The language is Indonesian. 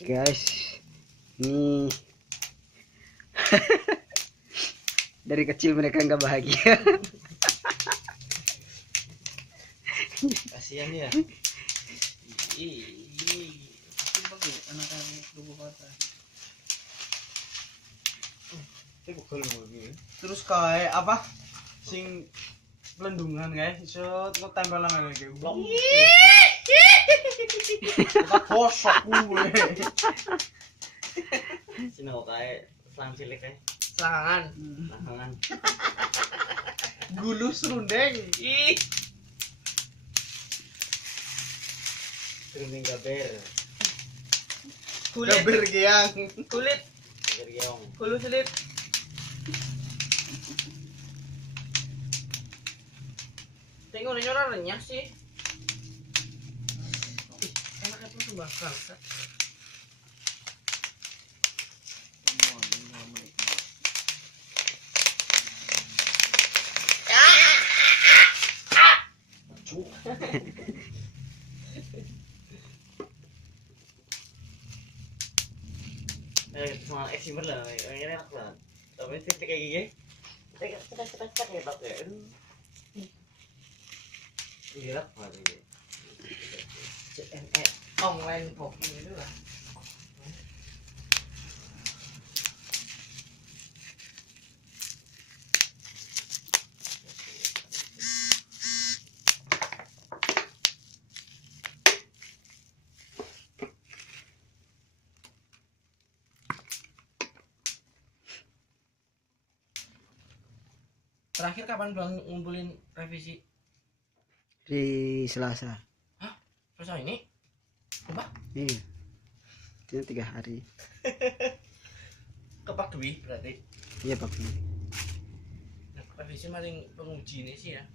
Guys, ini dari kecil mereka nggak bahagia. Kasihan ya. Terus kayak apa sing pelendungan guys iso kok tempel nang ngene blok. Tak bosok gue. Sini kok kayak selang cilik kayak Selangan. langsungan. Gulu serundeng. Ih. Serunding gaber. Kulit. Gaber geang. Kulit. Gaber geong. Hulu selip. Tengok ini orang renyah sih. Enak itu tuh bakal. Sama eksimer lah, ini enak banget. Tapi titik kayak gini, kita kayak bak ya. Aduh, enak banget ini. Online booking itu lah. Terakhir kapan Bang ngumpulin revisi? Di Selasa. Hah? Selasa ini? Apa? Iya. Ini 3 hari. Ke Pak Dwi berarti. Iya Pak. Nah, revisi maling penguji ini sih ya.